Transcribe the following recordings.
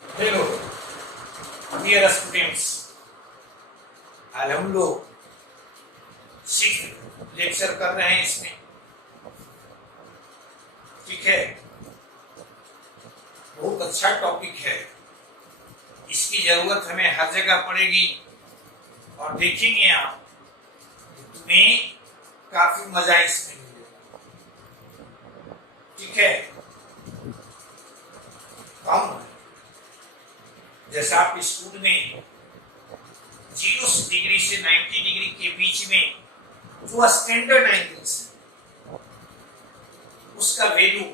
Hello dear students, आज हम लोग सिक्स लेक्चर कर रहे हैं इसमें। ठीक है, बहुत अच्छा टॉपिक है, इसकी जरूरत हमें हर जगह पड़ेगी और देखेंगे आप तुम्हें काफी मजा इसमें मिलेगा। ठीक है, हम जैसा आप स्कूल में 0 डिग्री से 90 डिग्री के बीच में जो स्टैंडर्ड एंगल्स है उसका वैल्यू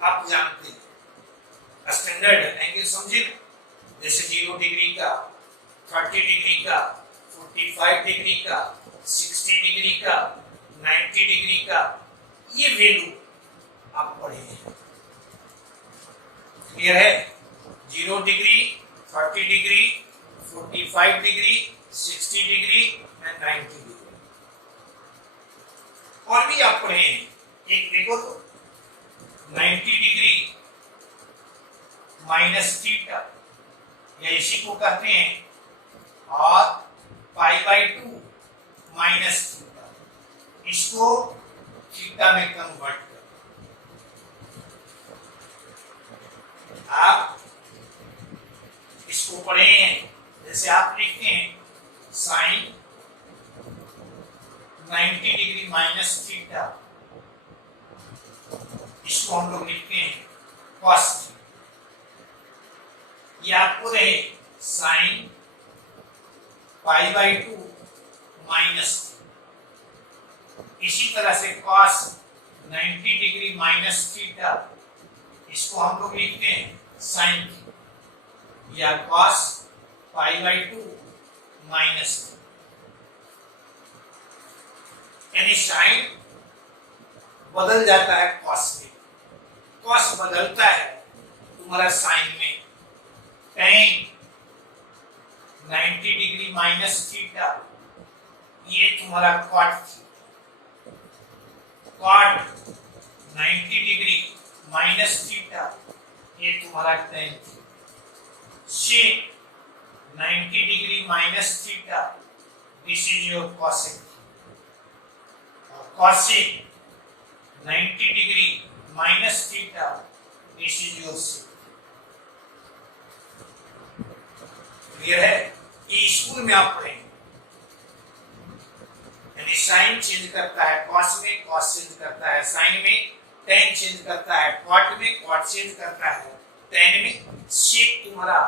आप जानते हैं। स्टैंडर्ड एंगल समझे ना, जैसे 0 डिग्री का, 30 डिग्री का, 45 डिग्री का, 60 डिग्री का, 90 डिग्री का, ये वैल्यू आप पढ़े हैं। क्लियर है? 0 degree, 30 degree, 45 degree, 60 degree and 90 degree. और भी आप पढ़े हैं, एक देखो तो 90 डिग्री माइनस थीटा, या इसी को कहते हैं और π/2 माइनस थीटा, इसको थीटा में कन्वर्ट कर आप इसको पढ़े हैं। जैसे आप लिखते हैं साइन 90 डिग्री माइनस थीटा, इसको हम लोग लिखते हैं कॉस। ये आपको रहे साइन π/2 माइनस, इसी तरह से कॉस 90 डिग्री माइनस थीटा, इसको हम लोग लिखते हैं साइन या cos π/2 माइनस। यानी साइन बदल जाता है cos में, cos बदलता है तुम्हारा साइन में। tan 90 डिग्री माइनस थीटा, ये तुम्हारा cot 90 डिग्री माइनस थीटा, ये तुम्हारा tan sec 90 degree minus theta, this is your cosec, और cosec 90 degree minus theta, this is your sec। Clear है? ये स्कूल में आप पढ़ेंगे। यानी साइन चेंज करता है cos में, cos चेंज करता है साइन में, tan चेंज करता है cot में, cot चेंज करता है tan में, sec तुम्हारा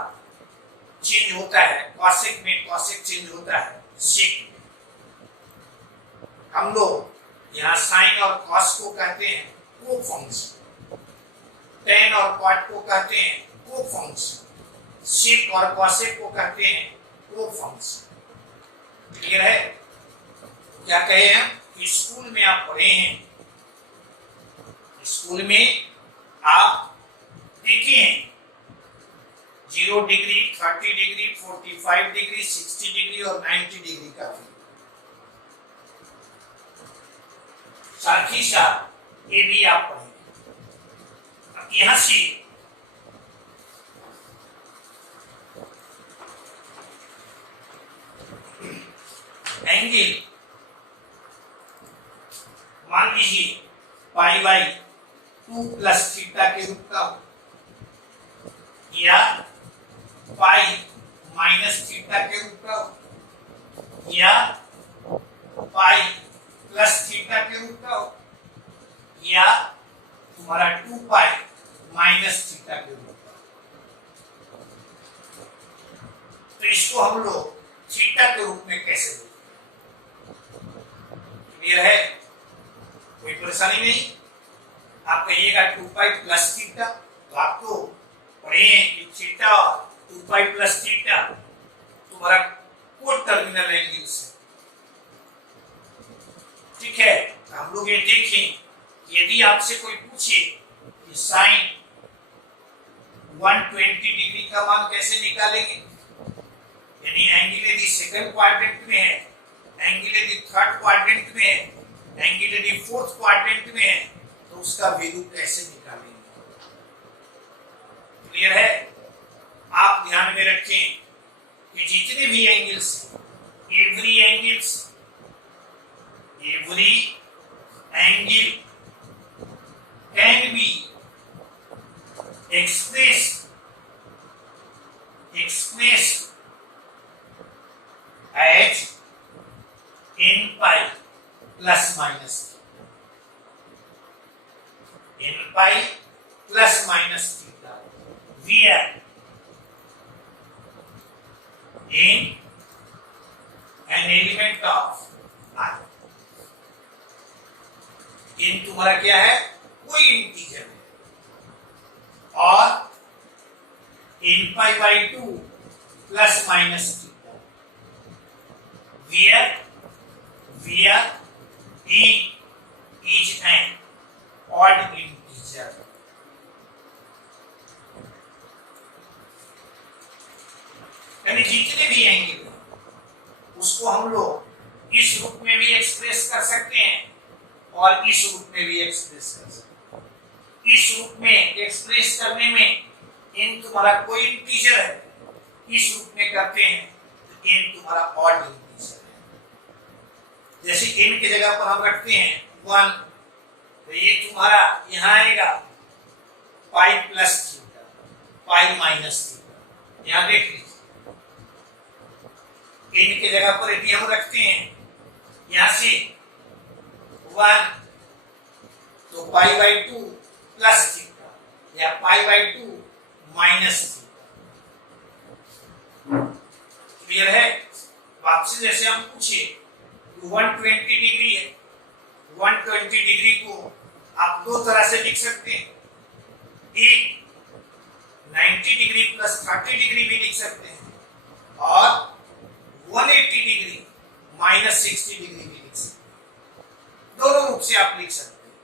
चेंज होता है cosec में, cosec चेंज होता है sec में। हम लोग यहाँ साइन और cos को कहते हैं को फंक्शन, tan और cot को कहते हैं को फंक्शन, sec और cosec को कहते हैं को फंक्शन। क्लियर है? क्या कहे हैं? स्कूल में आप पढ़े हैं, स्कूल में आप देखे हैं 0 डिग्री, 30 डिग्री, 45 डिग्री, 60 डिग्री और 90 डिग्री का भी। साथ ही साथ ये भी आप पढ़ेंगे। अब यहां से एंगल मान लीजिए π/2 प्लस थीटा के रूप का या पाई माइनस थीटा के रूप का या पाई प्लस थीटा के रूप का या तुम्हारा 2 पाई माइनस थीटा के रूप का। तो इसको हम लोग थीटा के रूप में कैसे देखें? क्लियर है? कोई परेशानी नहीं? आप कहिएगा 2 पाई प्लस थीटा, तो आपको पढ़े कि थीटा 2 पाई प्लस थीटा तुम्हारा कोट टर्मिनल एंगल्स है। ठीक है, हम लोग ये देखें, यदि आपसे कोई पूछे कि साइन 120 डिग्री का मान कैसे निकालेंगे, यानी एंगल यदि सेकंड क्वाड्रेंट में है, एंगल यदि थर्ड क्वाड्रेंट में है, एंगल यदि फोर्थ क्वाड्रेंट में है, तो उसका वैल्यू कैसे निकालेंगे? क्लियर है? आप ध्यान में रखें कि जितने भी angles, every angle can be expressed as n pi plus minus theta, where n an element of I. n तुम्हारा क्या है? कोई इंटीजर है, और n pi by 2 plus minus theta, where n is an odd integer. यानी जितने भी angle उसको हम लोग इस रूप में भी एक्सप्रेस कर सकते हैं और इस रूप में भी एक्सप्रेस कर सकते हैं। इस रूप में एक्सप्रेस करने में n तुम्हारा कोई इंटीजर है, इस रूप में करते हैं तो n तुम्हारा ऑड इंटीजर है। जैसे n की जगह पर हम रखते हैं 1, तो ये तुम्हारा यहाँ आएगा pi plus theta, pi minus theta. यहाँ देख लीजिए, n की जगह पर यदि हम रखते हैं यहाँ से 1, तो पाई बाई 2 प्लस थीटा या pi by 2 minus theta. Clear है? आपसे जैसे हम पूछे 120 डिग्री है, 120 डिग्री को आप दो तरह से लिख सकते हैं, एक 90 डिग्री प्लस 30 डिग्री भी लिख सकते हैं, और 180 डिग्री माइनस 60 डिग्री भी लिख सकते हैं। दोनों रूप से आप लिख सकते हैं।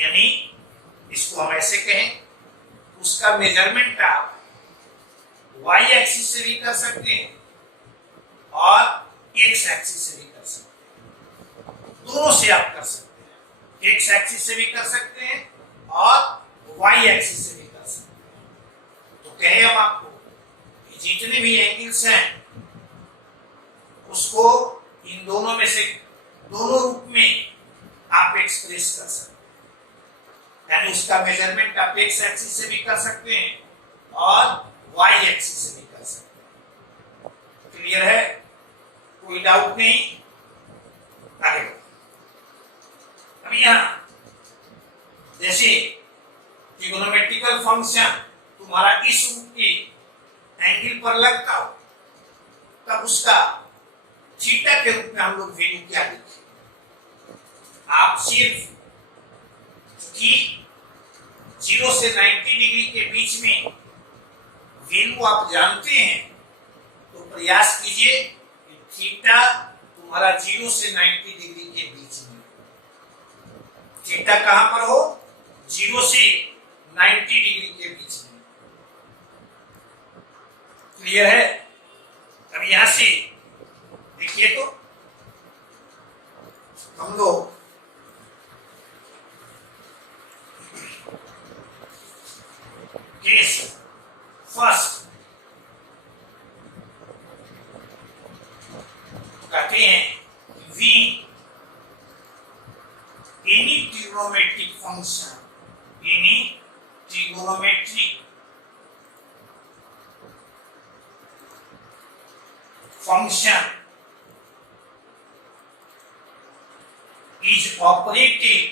यानी इसको हम ऐसे कहें, उसका मेजरमेंट आप y एक्सिस से भी कर सकते हैं और x एक्सिस से भी कर सकते हैं। दोनों से आप कर सकते हैं, x एक्सिस से भी कर सकते हैं और y एक्सिस से भी कर सकते हैं। तो कहे हम आपको कि जितने भी एंगल्स हैं उसको इन दोनों में से दोनों रूप में आप एक्सप्रेस कर सकते हैं। यानी उसका मेजरमेंट आप x एक्सिस से भी कर सकते हैं और y एक्सिस से भी कर सकते हैं। क्लियर है? कोई डाउट नहीं? आगे अब यहाँ जैसे ट्रिगोनोमेट्रिकल फंक्शन तुम्हारा इस रूप के एंगल पर लगता हो, तब उसका थीटा के रूप में हम लोग वैल्यू क्या लिखें? आप सिर्फ कि 0 से 90 डिग्री के बीच में वैल्यू आप जानते हैं, तो प्रयास कीजिए कि थीटा तुम्हारा 0 से 90 डिग्री के बीच में, थीटा कहां पर हो? 0 से 90 डिग्री के बीच में। क्लियर है? अब यहां से देखिए, तो हम लोग केस फर्स्ट कहते हैं v any trigonometric function, any trigonometric function is operated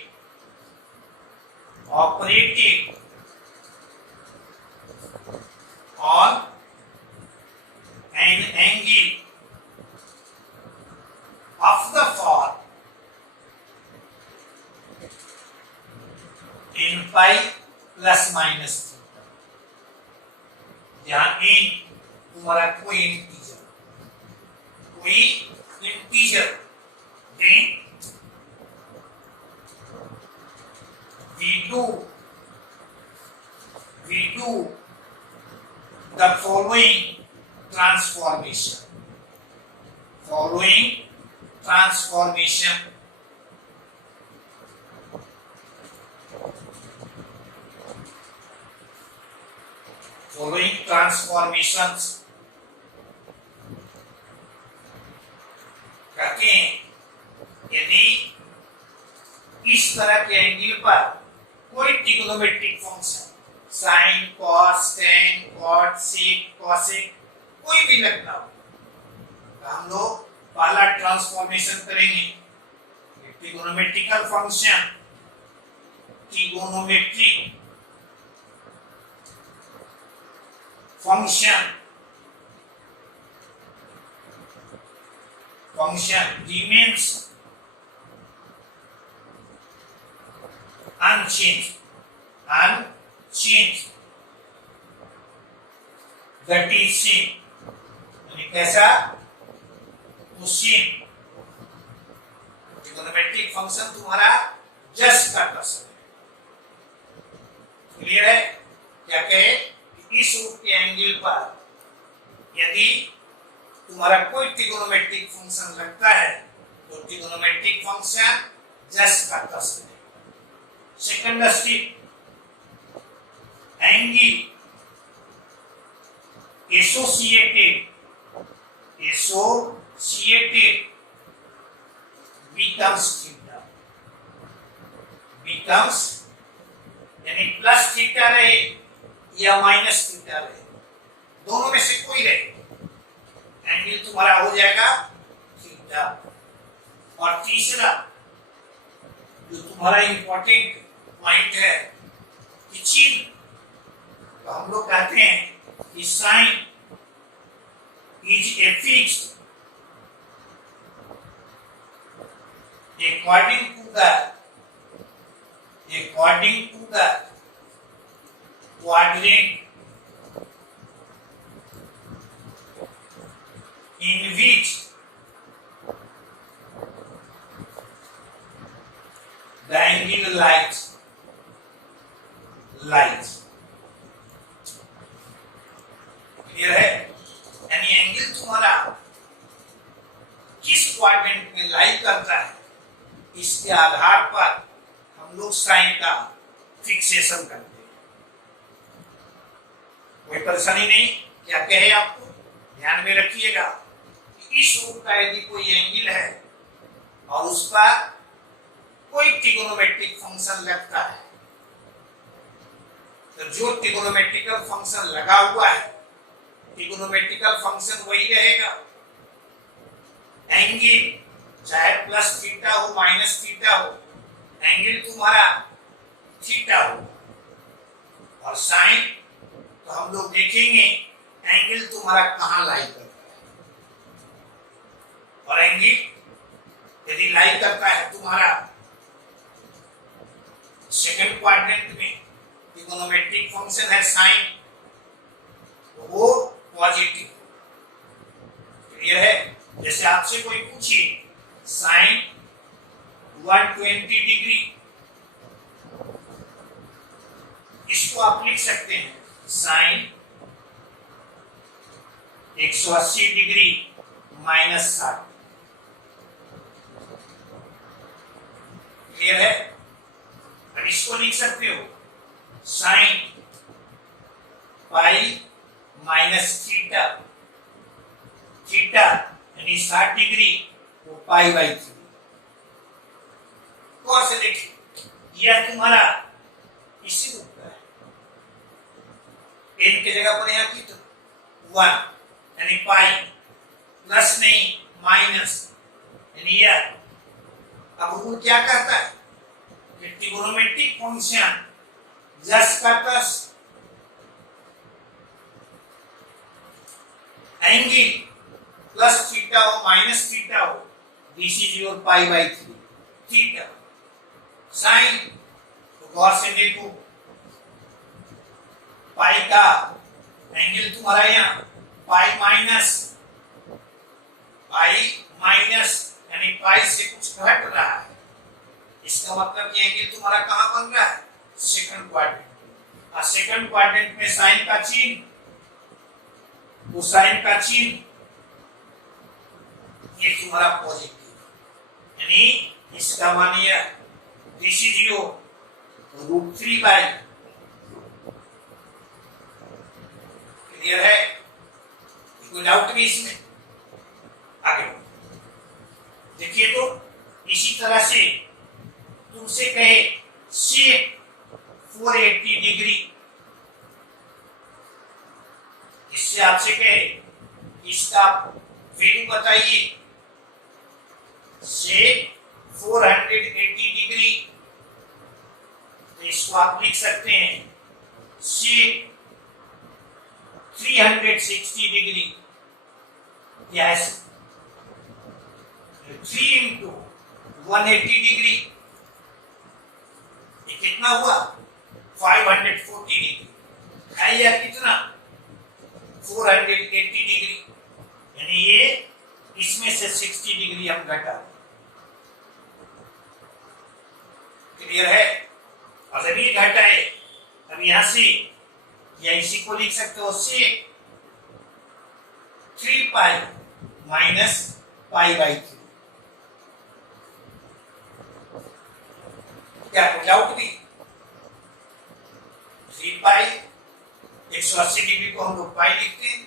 on an angle of the form n pi plus minus theta, जहां n तुम्हारा कोई इंटीजर दें we do the following transformation. following transformations कहते हैं यदि इस तरह के एंगल पर कोई trigonometric function sine cos tan cot sec cosec कोई भी लगता हो तो हम लोग पहला ट्रांसफॉर्मेशन करेंगे trigonometrical function trigonometric function remains unchanged that is same यानी कैसा तो सेम ट्रिग्नोमेट्रिक फंक्शन तुम्हारा जस्ट का टर्म क्लियर है क्या कहे इस रूप के एंगल पर यदि तुम्हारा कोई ट्रिग्नोमेट्रिक फंक्शन लगता है तो ट्रिग्नोमेट्रिक फंक्शन जस्ट का टर्म है second step angle associated becomes यानी प्लस थीटा रहे या माइनस थीटा रहे दोनों में से कोई रहे एंगल तुम्हारा हो जाएगा थीटा। और तीसरा जो तुम्हारा इंपॉर्टेंट पॉइंट है कि चिन्ह तो हम लोग कहते हैं कि sine is a fixed according to the quadrant in which the angle lies clear है यानी एंगल तुम्हारा किस क्वाड्रेंट में लाई करता है इसके आधार पर हम लोग साइन का फिक्सेशन करते हैं। कोई परेशानी नहीं क्या कहे आपको ध्यान में रखिएगा कि इस रूप का यदि कोई एंगल है और उस पर कोई ट्रिग्नोमेट्रिक फंक्शन लगता है तो जो ट्रिग्नोमेट्रिकल फंक्शन लगा हुआ है ट्रिग्नोमेट्रिकल फंक्शन वही रहेगा एंगल चाहे प्लस थीटा हो माइनस थीटा हो एंगल तुम्हारा थीटा हो और साइन तो हम लोग देखेंगे एंगल तुम्हारा कहां लाई करता है और एंगल यदि लाई करता है तुम्हारा सेकंड क्वाड्रेंट में ट्रिग्नोमेट्रिक फंक्शन है साइन तो वो पॉजिटिव क्लियर है। जैसे आपसे कोई पूछे साइन 120 डिग्री इसको आप लिख सकते हैं साइन 180 डिग्री माइनस 60 क्लियर है। अब इसको लिख सकते हो साइन पाई माइनस थीटा यानी 60 डिग्री वो पाई बाई 3 गौर से देखिए यह तुम्हारा इसी रूप का है n के जगह पर यहाँ की तो 1 यानी पाई प्लस नहीं माइनस यानी यह अब रूल क्या कहता है कि ट्रिग्नोमेट्रिक फंक्शन जस्ट का प्लस एंगल प्लस थीटा हो माइनस थीटा हो this is your pi by 3 theta sine तो गौर से देखो पाई का एंगल तुम्हारा यहाँ पाई माइनस यानी पाई से कुछ घट रहा है इसका मतलब कि एंगल तुम्हारा कहां बन रहा है सेकंड क्वाड्रेंट और सेकंड क्वाड्रेंट में साइन का चिन्ह तो साइन का चिन्ह ये तुम्हारा पॉजिटिव यानी इसका मान यह this is your √3 by clear है? कोई डाउट नहीं इसमें? आगे देखिए, तो इसी तरह से तुमसे कहे शेप 480 डिग्री, इससे आपसे कहे इसका वैल्यू बताइए, शेप 480 डिग्री, तो इसको आप लिख सकते हैं shape 360 degree, yes 3 into 180 degree, ये कितना हुआ? 540 डिग्री है या कितना? 480 डिग्री, यानी ये इसमें से 60 डिग्री हम घटा। क्लियर है? और जब ये घटाए अब यहां से या इसी को लिख सकते हो से 3 पाई माइनस पाई बाई 3। क्या कोई डाउट नहीं? 3 पाई 180 डिग्री को हम लोग पाई लिखते हैं,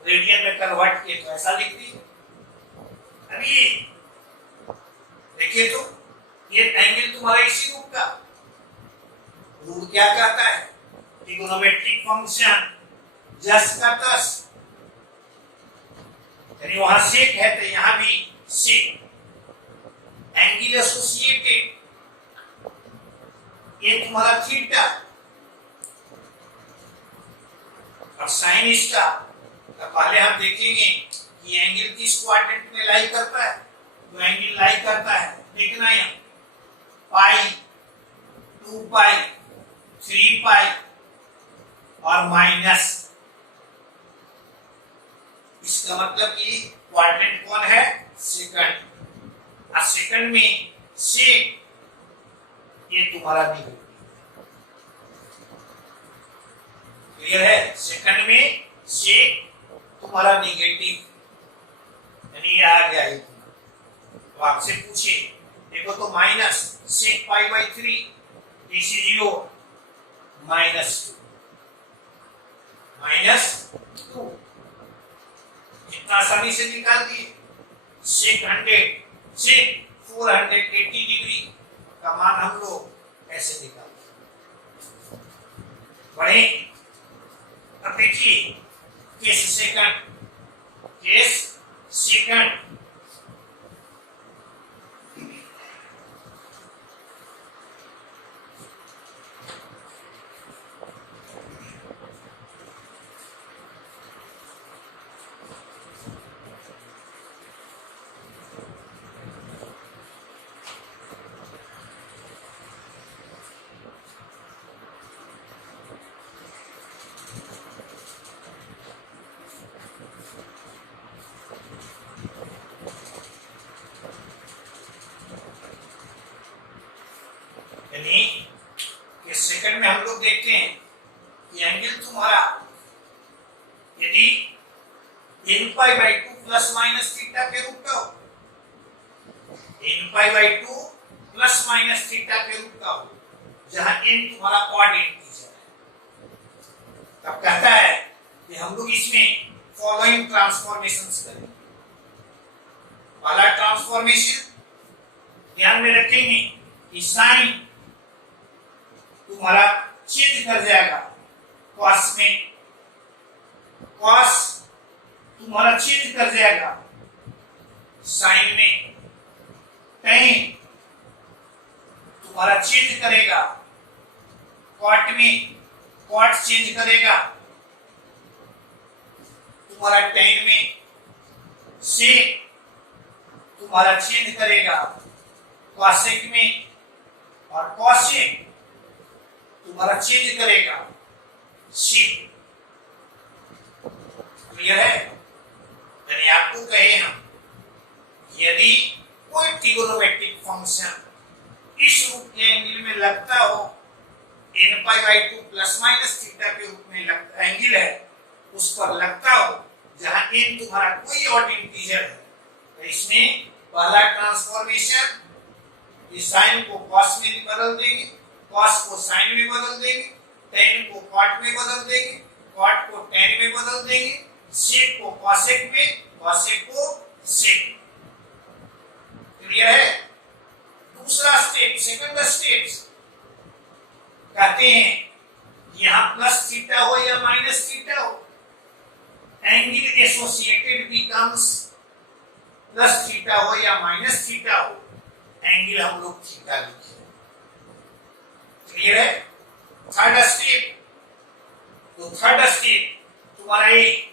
रेडियन में कन्वर्ट किए तो ऐसा लिखते हैं। अब ये देखिए, तो ये एंगल तुम्हारा इसी रूप का, रूल क्या कहता है? ट्रिगोनोमेट्रिक फंक्शन जस का तस, यानी वहां सेक है तो यहां भी सेक, एंगल एसोसिएटेड, ये तुम्हारा थीटा और साइन इसका। तो पहले हम देखेंगे कि एंगल किस क्वाड्रेंट में लाई करता है। तो एंगल लाई करता है, देखना है पाई, 2 पाई, 3 पाई और माइनस, इसका मतलब कि क्वाड्रेंट कौन है? सेकंड। और सेकंड में सेक, ये तुम्हारा निगेटिव। क्लियर है? सेकंड में सेक तुम्हारा निगेटिव, यानी ये आ गया। तो आपसे पूछे, देखो तो minus sec pi by 3, this is your -2, कितना आसानी से निकाल दिए। सेक 480 डिग्री का मान हम लोग ऐसे निकाल बढ़े। अब देखिए केस सेकंड, यानी ये सेकंड में हम लोग देखते हैं कि एंगल तुम्हारा यदि n pi by 2 plus minus theta के रूप का हो, n pi by 2 plus minus theta के रूप का हो, जहां n तुम्हारा ऑड इंटीजर है, तब कहता है कि हम लोग इसमें फॉलोइंग ट्रांसफॉर्मेशंस करें। पहला ट्रांसफॉर्मेशन ध्यान में रखेंगे कि साइन तुम्हारा चेंज कर जाएगा कॉस में, कॉस तुम्हारा चेंज कर जाएगा साइन में, टेन तुम्हारा चेंज करेगा कॉट में, कॉट चेंज करेगा तुम्हारा टेन में, सेक तुम्हारा चेंज करेगा कॉसेक में, और कॉसेक तुम्हारा चेंज करेगा सेक। क्लियर है? यानी आपको कहे हम, यदि कोई ट्रिगोनोमेट्रिक फंक्शन इस रूप के एंगल में लगता हो, n pi by 2 plus minus theta के रूप में लगता एंगल है, उस पर लगता हो जहां n तुम्हारा कोई ऑड इंटीजर है, तो इसमें पहला ट्रांसफॉर्मेशन इस साइन को कॉस में बदल देंगे, कॉस को साइन में बदल देंगे, टेन को कॉट में बदल देंगे, कॉट को टेन में बदल देंगे, सेक को कॉसेक में, कॉसेक को सेक में। क्लियर है? दूसरा स्टेप, सेकंड स्टेप, कहते हैं यहां प्लस थीटा हो या माइनस थीटा हो, angle associated becomes plus theta हो या माइनस थीटा हो, एंगल हम लोग थीटा लिखे। क्लियर है? थर्ड स्टेप, तो थर्ड स्टेप तुम्हारा ये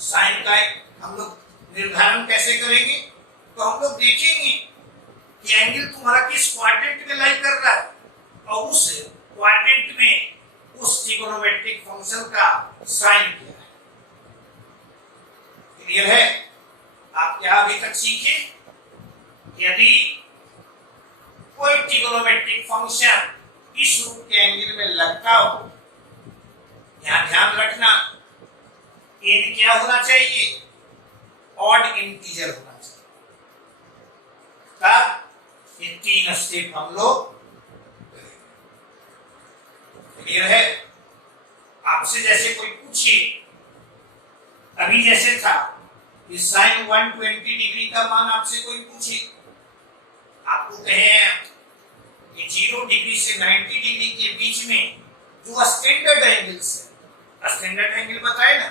साइन का हम लोग निर्धारण कैसे करेंगे? तो हम लोग देखेंगे कि एंगल तुम्हारा किस क्वाड्रेंट में लाई कर रहा है और उस क्वाड्रेंट में उस ट्रिगोनोमेट्रिक फंक्शन का साइन क्या है। क्लियर है? आप क्या अभी तक सीखे? यदि कोई ट्रिगोनोमेट्रिक फंक्शन इस रूप के एंगल में लगता हो, यहां ध्यान रखना n क्या होना चाहिए? ऑड इंटीजर होना चाहिए। तब ये तीन स्टेप हम लोग करेंगे। क्लियर है? आपसे जैसे कोई पूछे, अभी जैसे था कि साइन 120 डिग्री का मान आपसे कोई पूछे, आपको कहे कि 0 डिग्री से 90 डिग्री के बीच में जो स्टैंडर्ड एंगल्स है, स्टैंडर्ड एंगल बताए ना,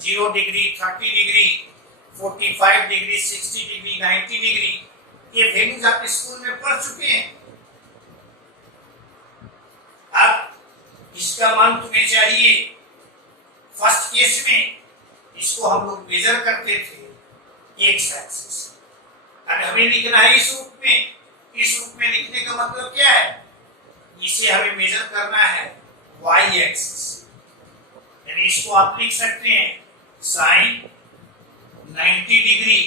0 degree, 30 degree, 45 degree, 60 degree, 90 degree, ये वैल्यूज आप स्कूल में पढ़ चुके हैं। अब इसका मान तुम्हें चाहिए, फर्स्ट केस में इसको हम लोग मेजर करते थे एक्स एक्सिस, अब हमें लिखना है इस रूप में। इस रूप में लिखने का मतलब क्या है? इसे हमें मेजर करना है वाई एक्सिस, यानी इसको आप लिख सकते हैं साइन 90 डिग्री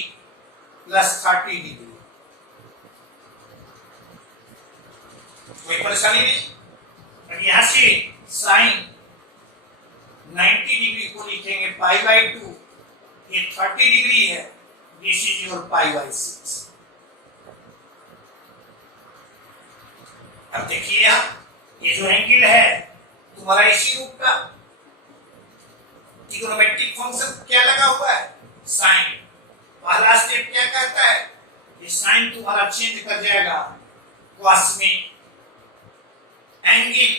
प्लस 30 डिग्री। कोई परेशानी नहीं? अब यहां से साइन 90 डिग्री को लिखेंगे पाई बाई 2, ये 30 डिग्री है, this is your pi by 6। अब देखिए यहां ये जो एंगल है तुम्हारा इसी रूप का, ट्रिगोनोमेट्रिक फंक्शन क्या लगा हुआ है? साइन। पहला स्टेप क्या कहता है? ये साइन तुम्हारा चेंज कर जाएगा कॉस में, एंगल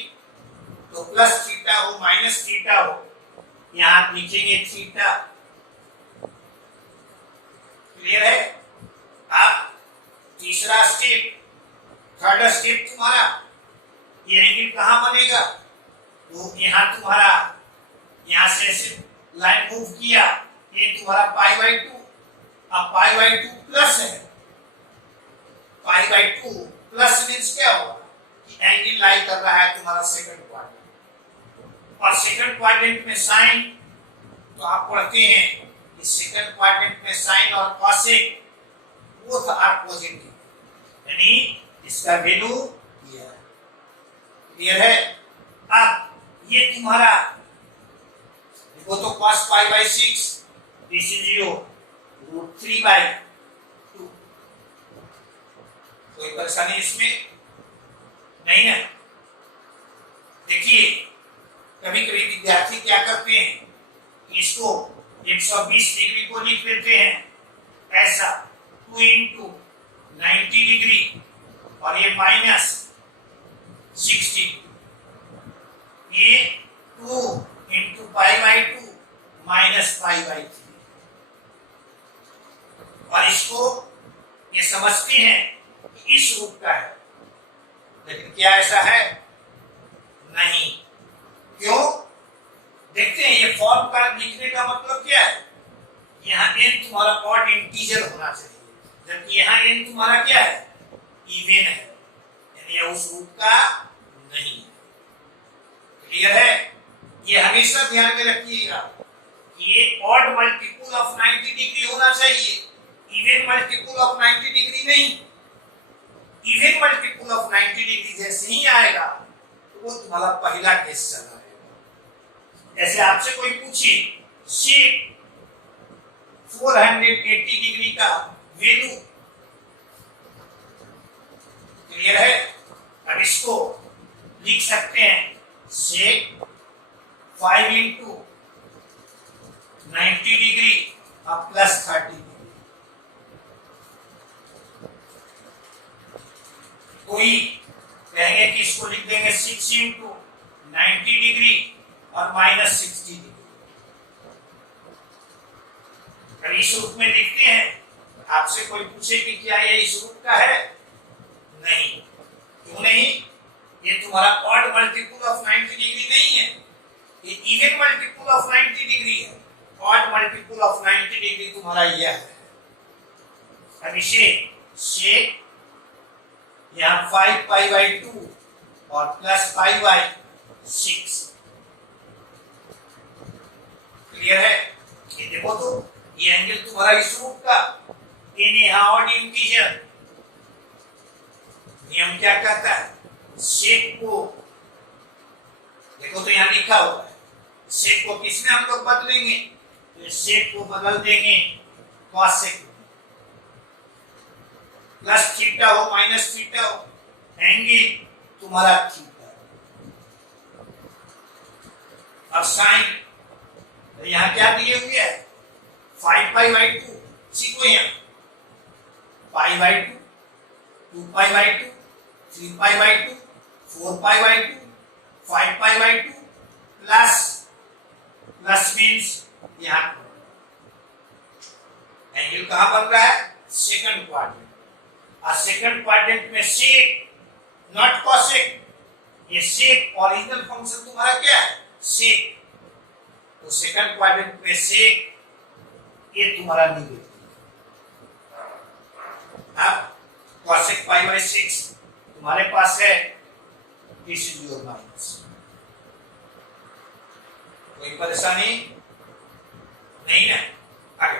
तो प्लस थीटा हो माइनस थीटा हो, यहां आप लिखेंगे थीटा। क्लियर है? अब तीसरा स्टेप, थर्ड स्टेप तुम्हारा, ये एंगल कहां बनेगा? तो यहां तुम्हारा, यहां से ऐसे लाइन मूव किया, ये तुम्हारा पाई बाई 2, अब पाई बाई 2 प्लस है, पाई बाई 2 प्लस मींस क्या होगा? कि एंगल लाई कर रहा है तुम्हारा सेकंड क्वाड्रेंट, और सेकंड क्वाड्रेंट में साइन, तो आप पढ़ते हैं कि सेकंड क्वाड्रेंट में साइन और कॉसेक बोथ आर पॉजिटिव, यानी इसका वैल्यू ये है। क्लियर है? अब ये तुम्हारा देखो तो cos pi by 6, this is your root 3 by 2। कोई परेशानी इसमें नहीं है? देखिए कभी कभी विद्यार्थी क्या करते हैं, इसको 120 डिग्री को लिख लेते हैं ऐसा 2 इंटू 90 डिग्री और ये माइनस 60, ये 2 into pi by 2 minus pi by 3, और इसको ये समझते हैं कि इस रूप का है, लेकिन क्या ऐसा है? नहीं। क्यों? देखते हैं ये फॉर्म का लिखने का मतलब क्या है? यहाँ n तुम्हारा ऑड इंटीजर होना चाहिए, जबकि यहाँ n तुम्हारा क्या है? इवन है, यानी उस रूप का नहीं है। क्लियर है? ये हमेशा ध्यान में रखिएगा कि ये ऑड मल्टीपल ऑफ 90 डिग्री होना चाहिए, इवन मल्टीपल ऑफ 90 डिग्री नहीं। इवन मल्टीपल ऑफ 90 डिग्री जैसे ही आएगा तो वो तुम्हारा पहला केस चला है। जैसे आपसे कोई पूछे शेप 480 डिग्री का वैल्यू, क्लियर है? अब इसको लिख सकते हैं सेक 5 इंटू 90 डिग्री और प्लस 30 डिग्री। कोई कहेंगे कि इसको लिख देंगे 6 इंटू 90 डिग्री और माइनस 60 डिग्री। अगर इस रूप में लिखते हैं, आपसे कोई पूछे कि क्या ये इस रूप का है? नहीं। क्यों नहीं? ये तुम्हारा ऑड मल्टीपल ऑफ 90 डिग्री नहीं है, ये इवन मल्टीपल ऑफ 90 डिग्री है। ऑड मल्टीपल ऑफ 90 डिग्री तुम्हारा यह है। अब इसे शेक यहाँ 5 पाई बाई 2 और प्लस 5 बाई 6। क्लियर है? ये देखो तो ये एंगल तुम्हारा इस रूप का, इन ऑड इंटीजर। नियम क्या कहता है? शेक को देखो तो यहाँ लिखा हुआ है, शेक को किसमें हम लोग बदलेंगे? तो शेक को बदल देंगे कॉसेक, प्लस थीटा हो माइनस थीटा हो, एंगल तुम्हारा थीटा। अब साइन यहाँ क्या दिए हुए है? 5 पाई बाई 2। सीखो यहाँ pi by 2, 2 pi by 2, 3 pi by 2, 4 pi by 2, 5 pi by 2 plus means यहाँ एंगल कहां बन रहा है? Second quadrant. और सेकंड क्वाड्रेंट में सेक नॉट कॉसेक। ये सेक ओरिजिनल फंक्शन तुम्हारा क्या है? सेक। तो सेकंड क्वाड्रेंट में सेक ये तुम्हारा निगेटिव। अब cosec पाई बाई 6 तुम्हारे पास है, दिस इज योर माइनस। कोई परेशानी नहीं है? आगे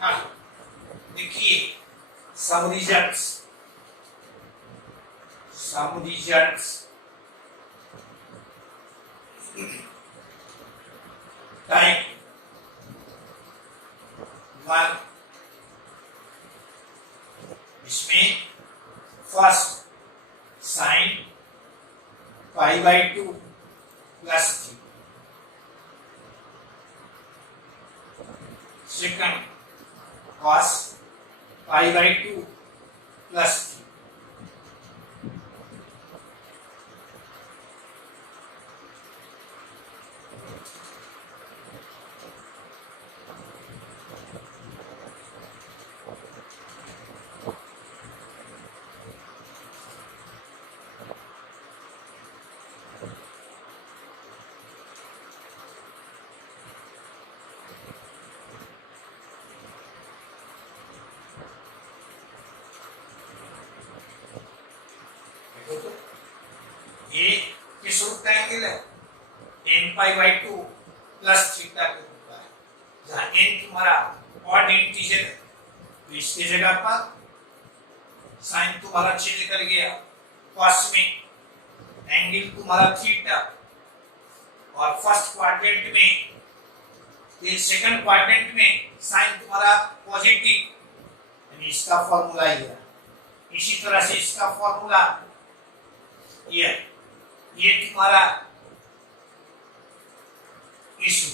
हाँ देखिए, some results टाइप 1। इसमें first sine pi by 2 plus 3, second cos pi by 2 plus 3, ये किस रूप का एंगल है? n pi by 2 plus theta के रूप का है, जहां n तुम्हारा ऑड इंटीजर है। तो इसकी जगह पर साइन तुम्हारा चेंज कर गया कॉस में, एंगल तुम्हारा थीटा, और फर्स्ट क्वाड्रेंट में फिर सेकंड क्वाड्रेंट में साइन तुम्हारा पॉजिटिव, यानी इसका फॉर्मूला ये है। इसी तरह से इसका फॉर्मूला ये तुम्हारा इशू,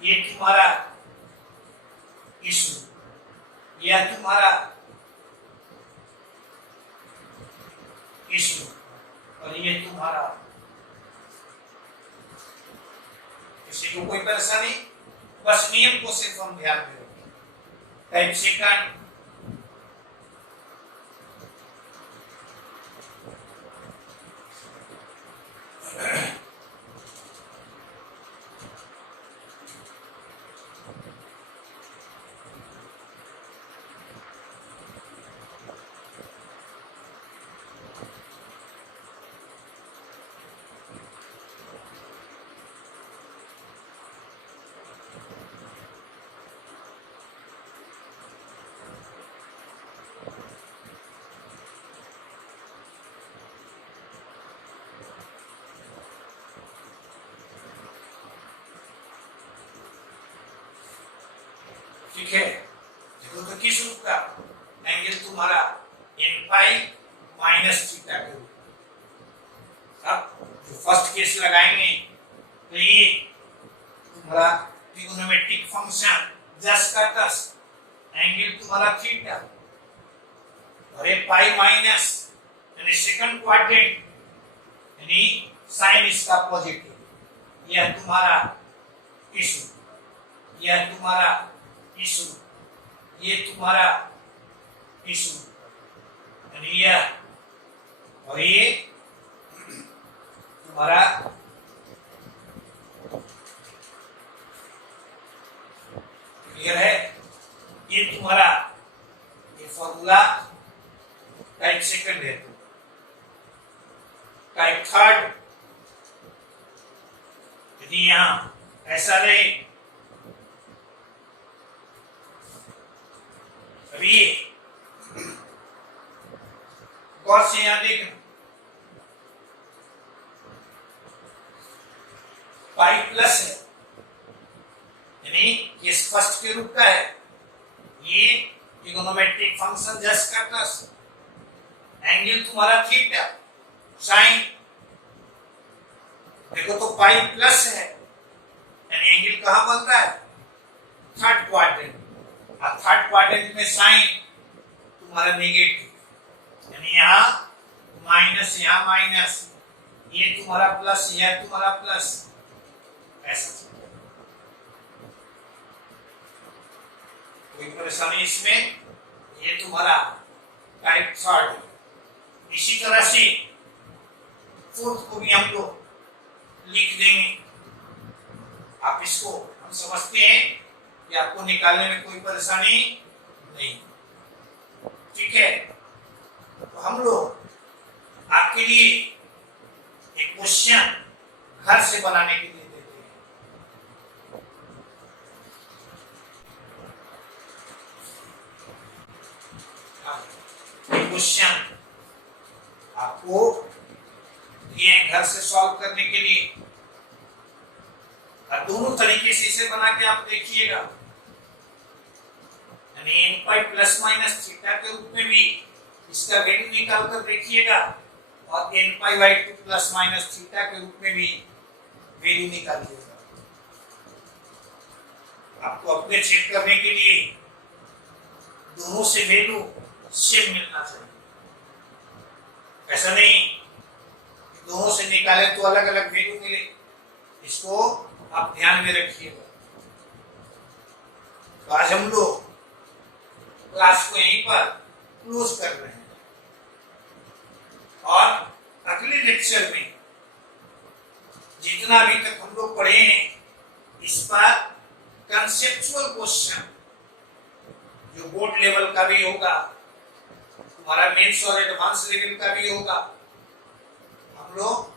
ये तुम्हारा इशू, यह तुम्हारा इशू, और ये तुम्हारा। किसी को कोई परेशानी? बस नियम को सिर्फ हम ध्यान में रखें। टाइप सेकंड ठीक है। देखो तो किस रूप का एंगल तुम्हारा n पाई माइनस थीटा के रूप। अब केस लगाएंगे तो ये तुम्हारा ट्रिगोनोमेट्रिक फंक्शन 10 का 10, एंगल तुम्हारा थीटा, और ये पाई माइनस यानी सेकंड क्वाड्रेंट यानी साइन इसका पॉजिटिव, यह तुम्हारा इशू, यह तुम्हारा इशू, ये तुम्हारा इशू यानी यह, और ये तुम्हारा क्लियर है। ये तुम्हारा ये फॉर्मूला टाइप सेकंड है। टाइप थर्ड, यदि यहां ऐसा रहे, अभी गौर से यहां देखना, पाई प्लस है यानी ये फर्स्ट के रूप का है, ये ट्रिगोनोमेट्रिक फंक्शन 10 का 10, एंगल तुम्हारा थीटा, साइन देखो तो पाई प्लस है यानी एंगल कहां बन रहा है, थर्ड क्वाड्रेंट, और थर्ड क्वाड्रेंट में साइन तुम्हारा नेगेटिव यानी यहां माइनस, यहां माइनस, ये तुम्हारा प्लस, यह तुम्हारा प्लस, ऐसा। कोई परेशानी इसमें, ये तुम्हारा टाइप थर्ड। इसी तरह से फोर्थ को भी हम लोग लिख देंगे, आप इसको हम समझते हैं कि आपको निकालने में कोई परेशानी नहीं, ठीक है। तो हम लोग आपके लिए एक क्वेश्चन घर से बनाने के लिए देते हैं। क्वेश्चन आपको ये घर से सॉल्व करने के लिए, और दोनों तरीके से इसे बना के आप देखिएगा, यानी n pi plus minus theta के रूप में भी इसका वैल्यू निकाल कर देखिएगा, और n pi by 2 plus minus theta के रूप में भी वैल्यू निकालिएगा। आपको अपने चेक करने के लिए दोनों से वैल्यू सेम मिलना चाहिए, ऐसा नहीं दोनों से निकाले तो अलग अलग वैल्यू मिले, इसको आप ध्यान में रखिएगा। तो आज हम लोग क्लास को यहीं पर क्लोज कर रहे हैं, और अगले लेक्चर में जितना अभी तक हम लोग पढ़े हैं इस पर कंसेप्चुअल क्वेश्चन जो बोर्ड लेवल का भी होगा, तुम्हारा मेंस और एडवांस लेवल का भी होगा, हम लोग